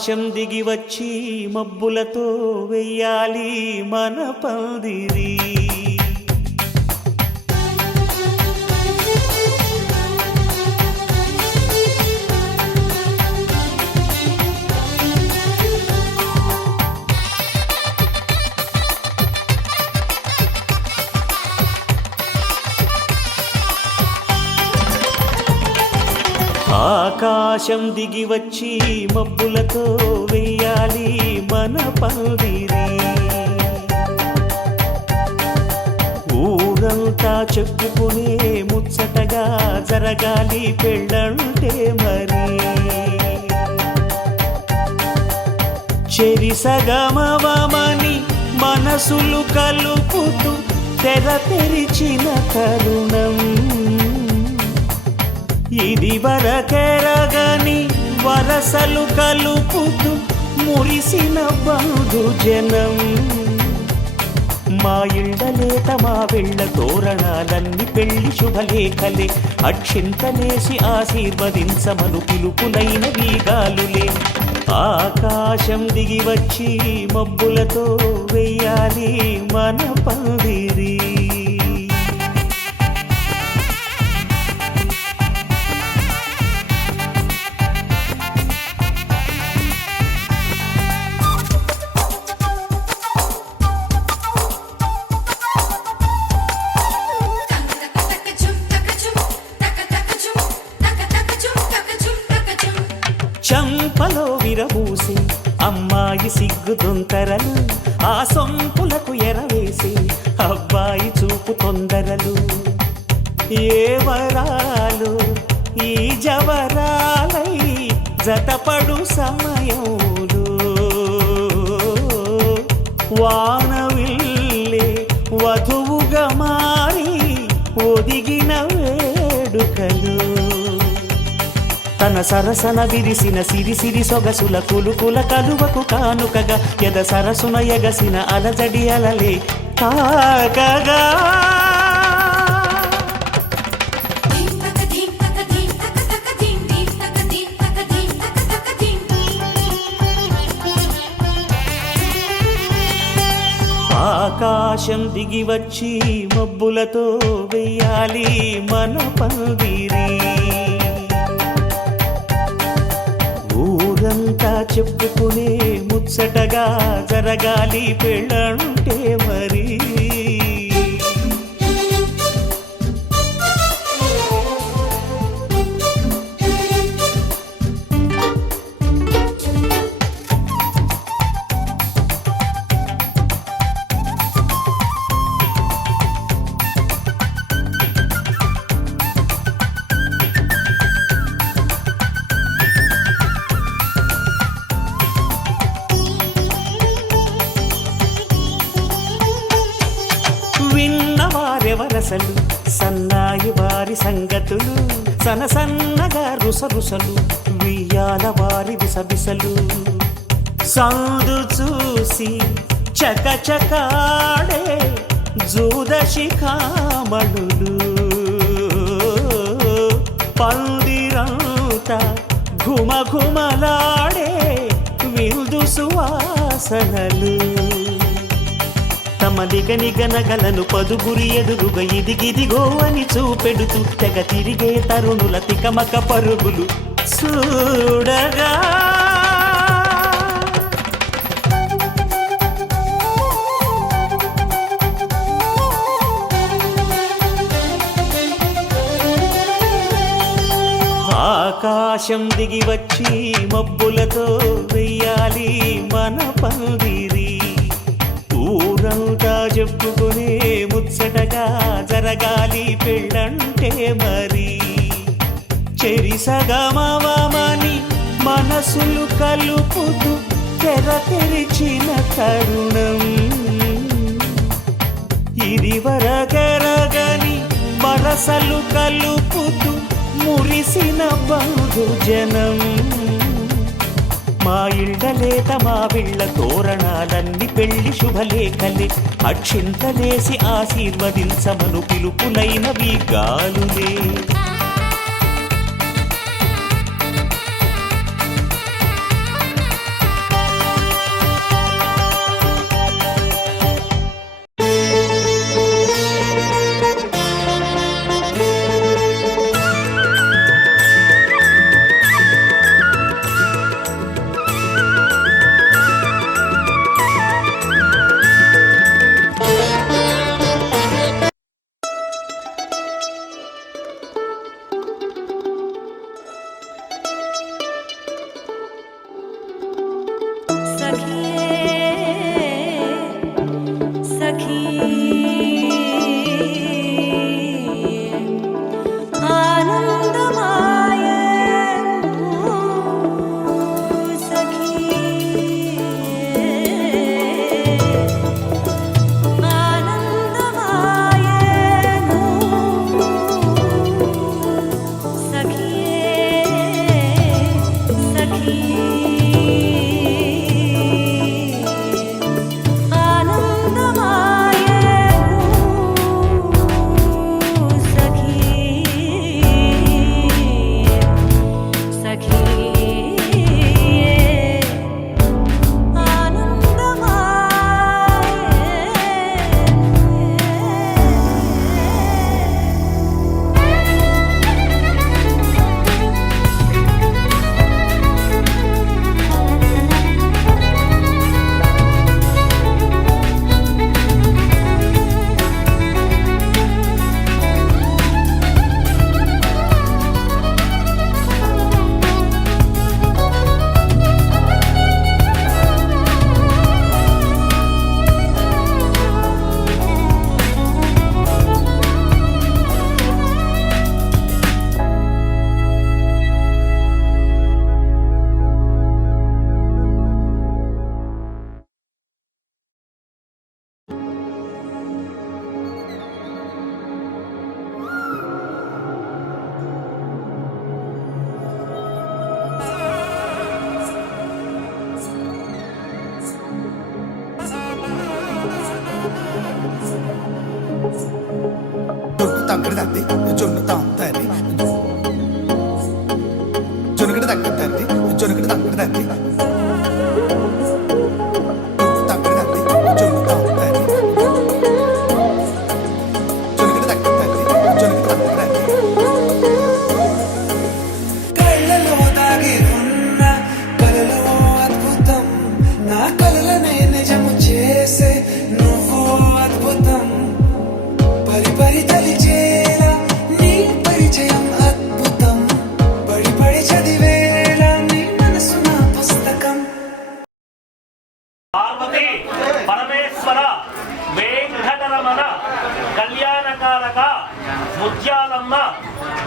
ఆకాశం దిగి వచ్చి మబ్బులతో వెయ్యాలి మన పందిరి. ఆకాశం దిగి వచ్చి మబ్బులతో వెయ్యాలి మన పందిరి. ఊరంతా చెప్పుకునే ముచ్చటగా జరగాలి పెళ్ళంటే మరి. చెరిసగమవమని మనసులు కలుపుతూ తెర తెరిచిన తరుణం. ఇది వరకెరగని వరసలు కలుపుతూ మురిసిన బంధుజనం. మా ఇళ్ళలేత మా వెళ్ళ తోరణాలన్నీ పెళ్లి శుభలేఖలే. అక్షింతలేసి ఆశీర్వదించమను పిలుపులైన వీగాలులే. ఆకాశం దిగి వచ్చి మబ్బులతో వెయ్యాలి మన పందిరి. చంపలో విరబూసి అమ్మాయి సిగ్గు దొంతరలు. ఆ సొంపులకు ఎరవేసి అబ్బాయి చూపు తొందరలు. ఏ వరాలు ఈ జవరాలై జతపడు సమయంలో. వానవిల్లే వధువుగా మారి ఒదిగిన వేడుకలు. తన సరసన విరిసిన సిరిసిరి సొగసుల కులుకుల కలువకు కానుకగా ఎద సరసున ఎగసిన అలజడి అలలే తాకగా. ఆకాశం దిగి వచ్చి మబ్బులతో వెయ్యాలి మన పందిరి. ఊరంతా చెప్పుకునే ముచ్చటగా జరగాలి పెళ్ళంటే మరి. విన్నవారెవరసలు సన్నాయి వారి సంగతులు. సనసన్నగా రుసరుసలు వియ్యాల వారి విసబిసలు. సందు చూసి చకచకాడే జూదశిఖామణులు. పందిరంతా ఘుమఘుమలాడే విందు సువాసనలు. తమ నిగనగలను పదుగురి ఎదురుగా ఇదిగిదిగో అని చూపెడుతూ తెగ తిరిగే తరుణుల తికమక పరుగులు చూడగా. ఆకాశం దిగి వచ్చి మబ్బులతో వెయ్యాలి మన పందిరి. ఊరంతా చెప్పుకునే ముచ్చటగా జరగాలి పెళ్ళంటే మరి. చెరిసగమవమని మనసులు కలుపుతూ తెర తెరిచిన తరుణం. ఇది వరకెరగని వరసలు కలుపుతూ మురిసిన బంధుజనం. మా ఇళ్ళలేత మా వీళ్ళ తోరణాలన్నీ పెళ్లి శుభలేఖలే. అక్షింతలేసి ఆశీర్వదించమను పిలుపులైన వీగాలులే. सखी आनंदमाय सखी आनंदमाय सखी सखी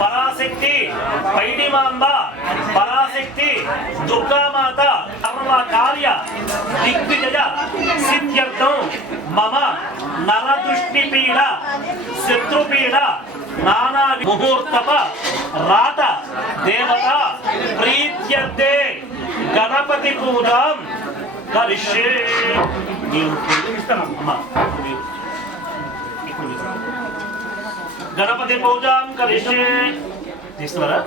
పరాశక్తి పైడిమాంబ పరాశక్తి దుర్గామాత సర్వకార్య దిగ్విజయ సిద్ధ్యర్థం మమ నరదుష్టిపీడ శత్రుపీడ నానా ముహూర్తప రాత దేవత ప్రీత్యర్థే గణపతి పూజాం కరిష్యే. గణపతి పూజాం కరిష్యే. తీస్తున్నారా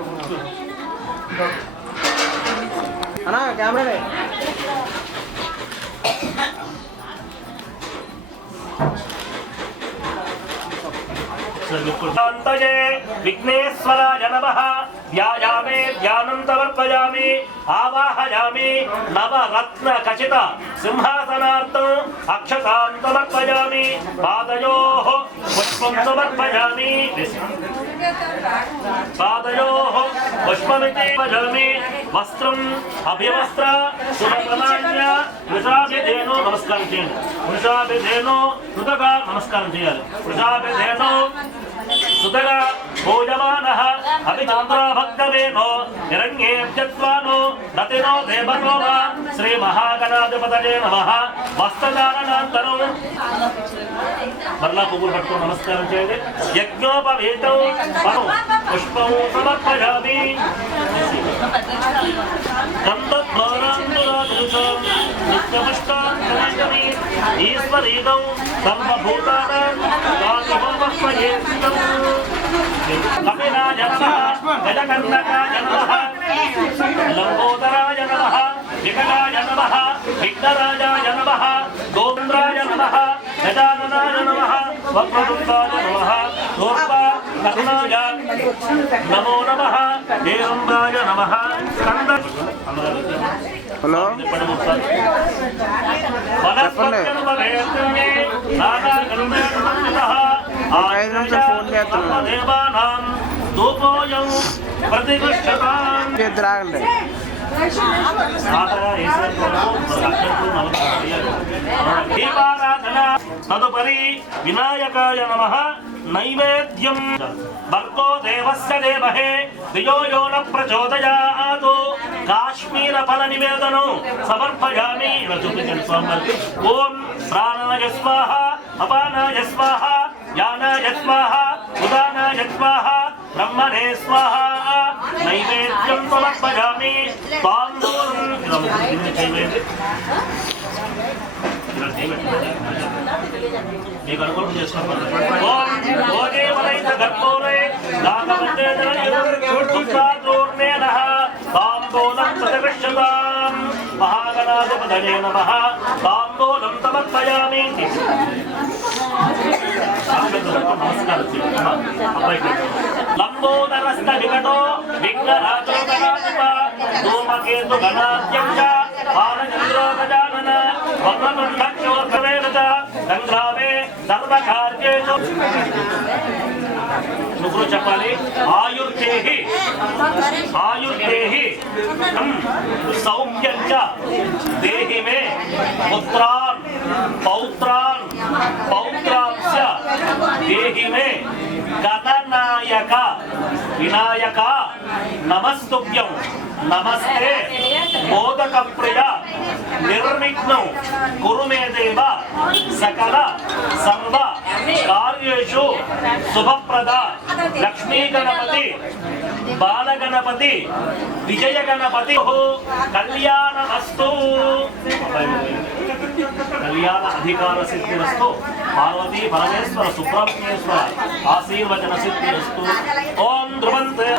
అన్నా కెమెరా విఘ్నేశ్వరాయ నమః. ధ్యాయామి ధ్యానం సమర్పయామి ఆవాహయామి నవరత్న ఖచిత సింహాసనార్థం అక్షతాన్ సమర్పయామి పాదయోః పుష్పం సమర్పయామి పాదయోః పుష్పమితి భజామి వస్త్రం అభివస్త్ర సురతమాన్య వృషాభిధేనో నమస్కారం చేయండి. వృషాభిధేనో సుతగా నమస్కారం చేయాలి. వృషాభిధేనో సుతగా పూజమానః అభిచంద్రో భక్తవేనో హిరణ్యేభ్యత్వానో రతినో దేవనో వా శ్రీ మహాగణాధిపతయే నమః. వస్త్రధారణాంతరం మరలా పువ్వులు పట్టుకొని నమస్కారం చేయండి. యజ్ఞోపవీతం పరం పుష్పం సమర్పయామి. గంధద్వారాంతురాదృశం నిత్యపుష్పాంతరేషమి ఈశ్వరీదం సర్వభూతానాం గాలిహోమస్మయేత్తం. కపిలాయ నమః గజకర్ణకాయ నమః లంబోదరాయ నమః వికటాయ నమః విఘ్నరాజాయ నమః గోవింద్రాయ నమః గజాననాయ నమః వక్రతుండాయ నమః కర్ణాయ నమో నమః హేరంబాయ నమః స్కంద. హలో దేవానాం దూపోయం ప్రతిగృహ్యతాం. రాగండి దీపారాధన తదుపరి వినాయకాయ నమః నైవేద్యం భర్గో దేవస్య దేమహే ధియో యో న ప్రచోదయాత్ కాశ్మీర ఫల నివేదనం సమర్పయామి. ఇలా చూపించండి స్వామి. ఓం ప్రాణాయ స్వాహ, అపానాయ స్వాహ, యానాయ స్వాహ, ఉదానాయ స్వాహ, బ్రహ్మణే స్వాహ. నైవేద్యం సమర్పయామి. తాంబూలం మీకు అనుకూలం చేసుకోవాలి. ఓం భోగే వలైత గర్భోరే నాగవందేన తాంబూలం ప్రతిగృహ్యతాం. మహాగణాధిపతయే నమః. తాంబూలం సమర్పయామి. లంబోదరస్త వికటో విఘ్నరాజో గణాధిప ధూమకేతు గణాధ్యక్ష బాలచంద్రో గజానన వక్రతుండక్షోర్గవేద సంగ్రామే సర్వకార్యేషు. ముగ్గురు చెప్పాలి. ఆయుర్దేహి ఆయుర్దేహి సౌఖ్యం చ దేహి మే పుత్రాన్ పౌత్రాన్ పౌత్రాంశ దేహి మే గణనాయక వినాయక నమస్తుభ్యం. నమస్తే మోదక ప్రియ నిర్విఘ్నం కురు మే దేవ సకల సర్వ కార్యేషు శుభప్రద లక్ష్మీ గణపతి బాలగణపతి విజయ గణపతి కళ్యాణమస్తు. కళ్యాణ అధికార సిద్ధిరస్తు. పార్వతీ పరమేశ్వర సుబ్రహ్మణ్యేశ్వర ఆశీర్వచన సిద్ధిరస్తు. ఓం ధ్రువంతే.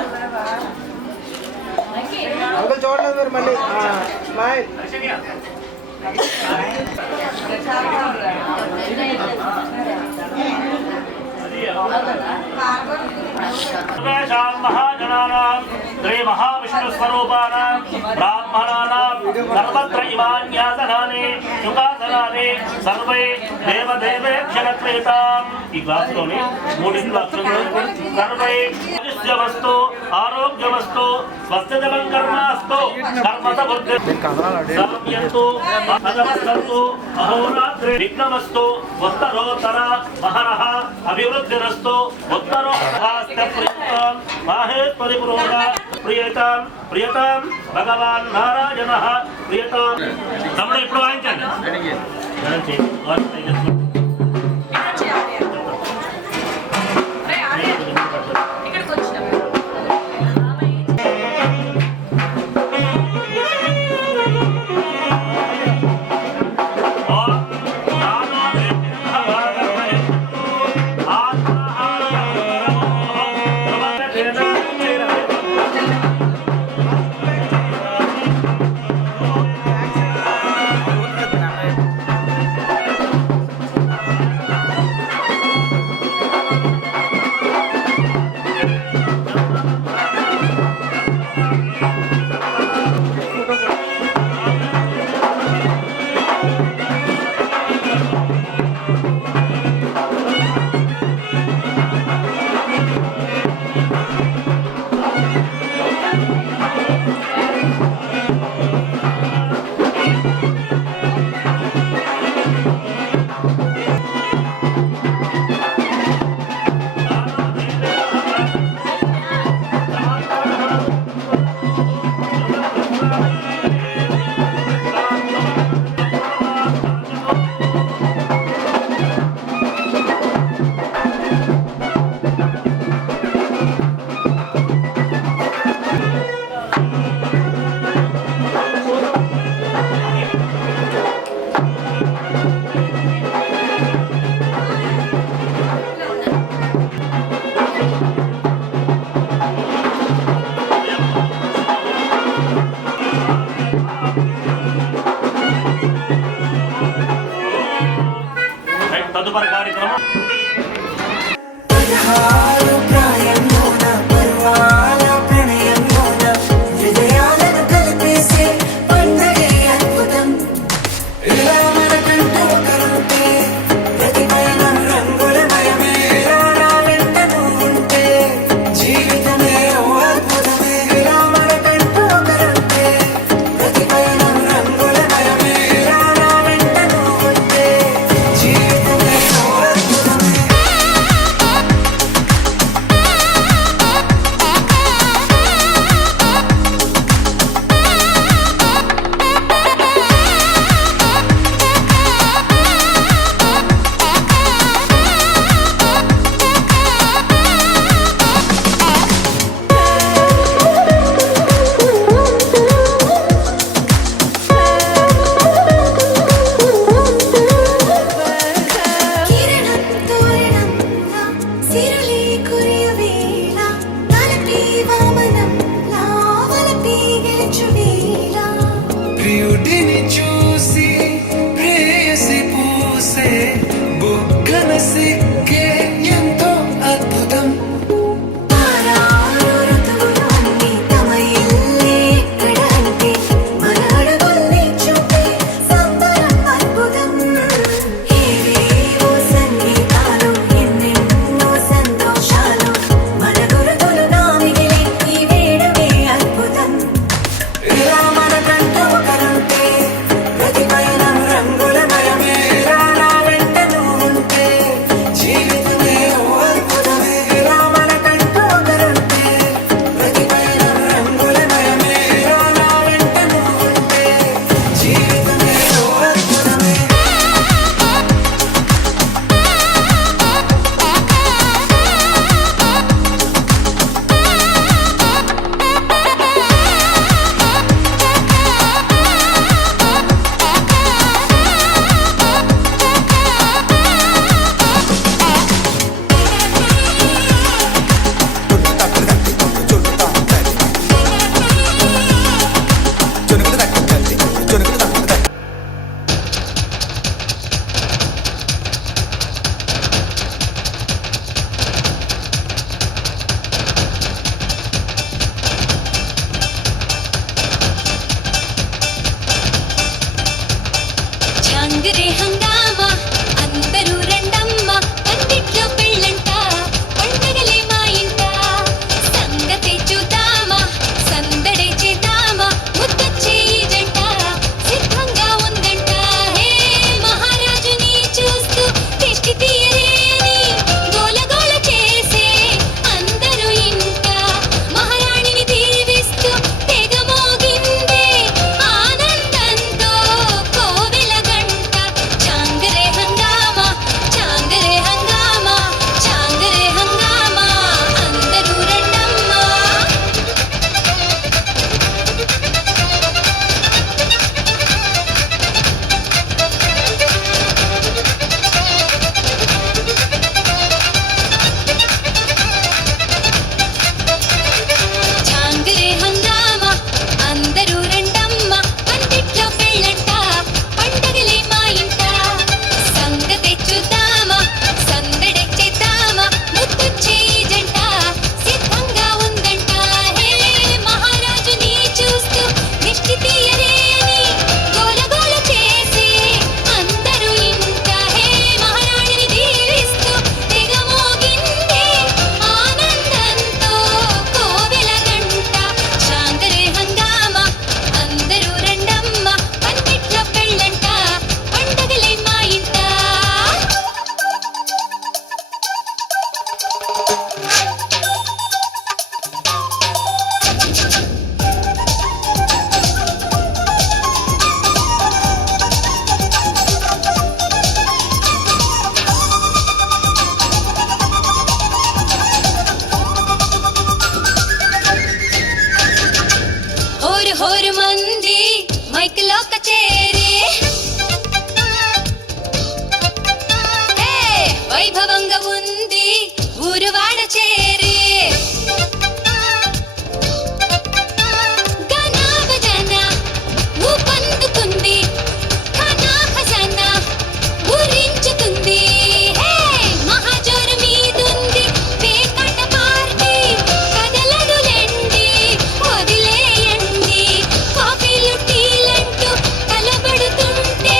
అంకుల్ చూడలేదు మీరు మళ్ళీ స్మైల్. మహాజనానాం శ్రీ మహావిష్ణు స్వరూపానాం బ్రాహ్మణానాం సర్వత్ర ఇమాన్యాసనాని సుఖాసనాని సర్వే దేవదేవేక్షరక్రీతాం. ఈ క్లాస్లోని మూడింటి అక్షరాలు సర్వై వస్తు ఆరోగ్యమస్తు స్వస్థజలం కర్మాస్తు కర్మత బుద్ధి సర్వ్యంతు అదమస్తు అహోరాత్రి విఘ్నమస్తు ఉత్తరోత్తర మహరః అభివృద్ధిరస్తు ఉత్తరోత్తరాస్త ప్రియతాం మాహేశ్వరి పురోగ ప్రియతాం ప్రియతాం భగవాన్ నారాయణః ప్రియతాం. తమ్ముడు ఇప్పుడు వాయించండి. తదుపరి కార్యక్రమం చేరే గానా బజానా ఊపందుకుంది ఖానా ఖజానా ఊరించుతుంది మహాజోరు మీదుంది పేకాట పార్టీ కదలదులెండి వదిలేయండి కాఫీలు టీలంటూ కలబడుతుంటే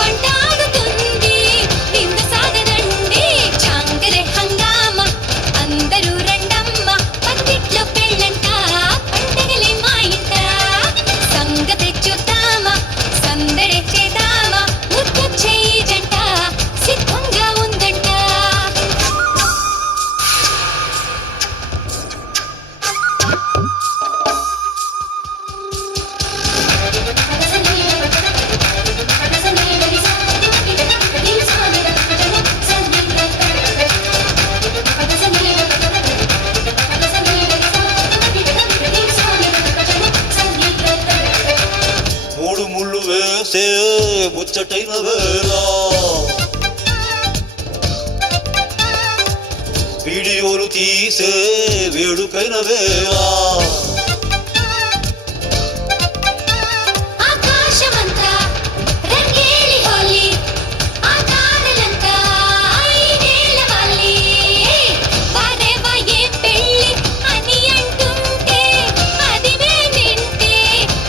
పంటాగుతుంది విందు సాగదండి చాంగరే హంగామా అందరూ రండమ్మ పత్తిట్లో పెళ్ళంట పండగలే మా ఇంట సంగతే చూద్దామా సందడే చేద్దామా ముద్దొచ్చే ఈ జంట సిద్ధంగా ఉందంట మూడు ముళ్ళు వేసే ముచ్చటైన వేళ వీడియోలు తీసే వేడుకైన వేళ ఆకాశమంతా రంగేలి హోలీ ఆకారాలంతా ఐదేళ్ల వాలి వారే వాయే పెళ్ళి అని అంటుంటే పదివే నింటే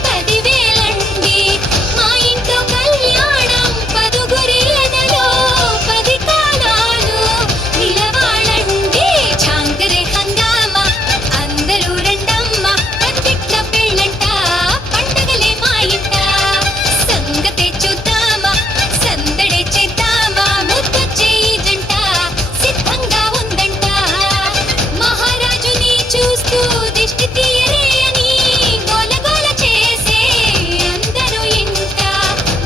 పదివేలండి మా ఇంట్లో కళ్యాణం పదుగురిళ్ళలో 10 కాలాలు నిలవాలండి చాంగరే హంగామా అందరూ రండమ్మ పత్తిట్లో పెళ్ళంట పండగలే మా ఇంట సంగతే చూద్దామా సందడే చేద్దామా ముద్దొచ్చే ఈ జంట సిద్ధంగా ఉందంట మహారాజుని చూస్తూ దిష్టి తీయరే అని గోలగోల చేసే అందరూ ఇంట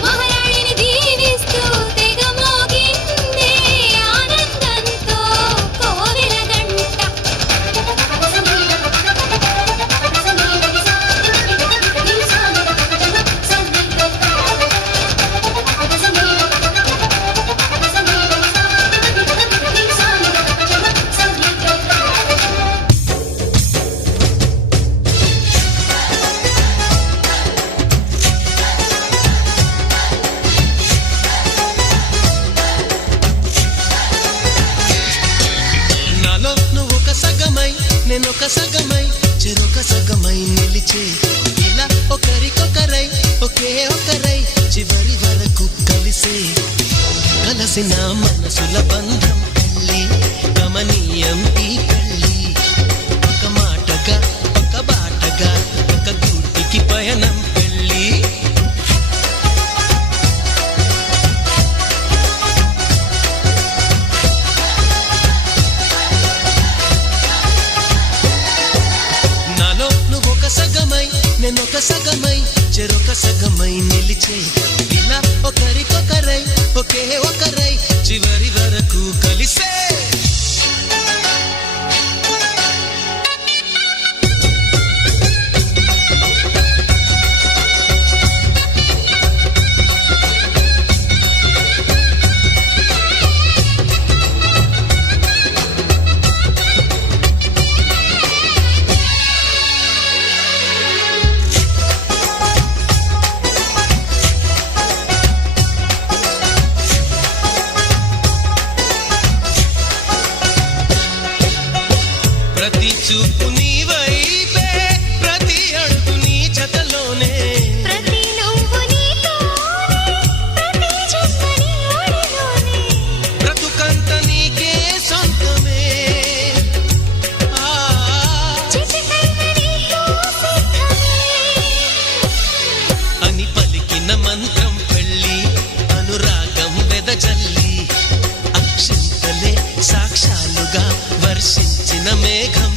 మహారాణిని దీవిస్తూ తెగ మోగిందే ఆనందంతో కోవెల గంట నాలో నువ్వు ఒక సగమై నేనొక సగమై చెరొక సగమై నిలిచే ఇలా ఒకరికొకరై ఒకే ఒకరై చివరి వరకు కలిసే కలసిన మనసుల బంధం పెళ్ళి గమనీయం ఈ పెళ్ళి ఒక మాటగా ఒక బాటగా ఒక గూటికి పయనం పెళ్ళి నాలో నువ్వొక సగమై నేనొక సగమై చెరొక సగమై నిలిచే ఇలా ఒకరికొకరై ఒకే ఒకరై చివరి వరకు కలిసే ప్రతి చూపు నీ వైపే ప్రతి అడుగు నీ జతలోనే ప్రతి నువ్వు నీతోనే ప్రతి చూస్తని ఓడిలోనే బ్రతుకంత నీకే సొంతమే చిటికైన నీకు సిద్ధమే అని పలికిన మంత్రం పెళ్ళి అనురాగం వెదజల్లి అక్షింతలే సాక్ష్యాలుగా వర్షించిన మేఘం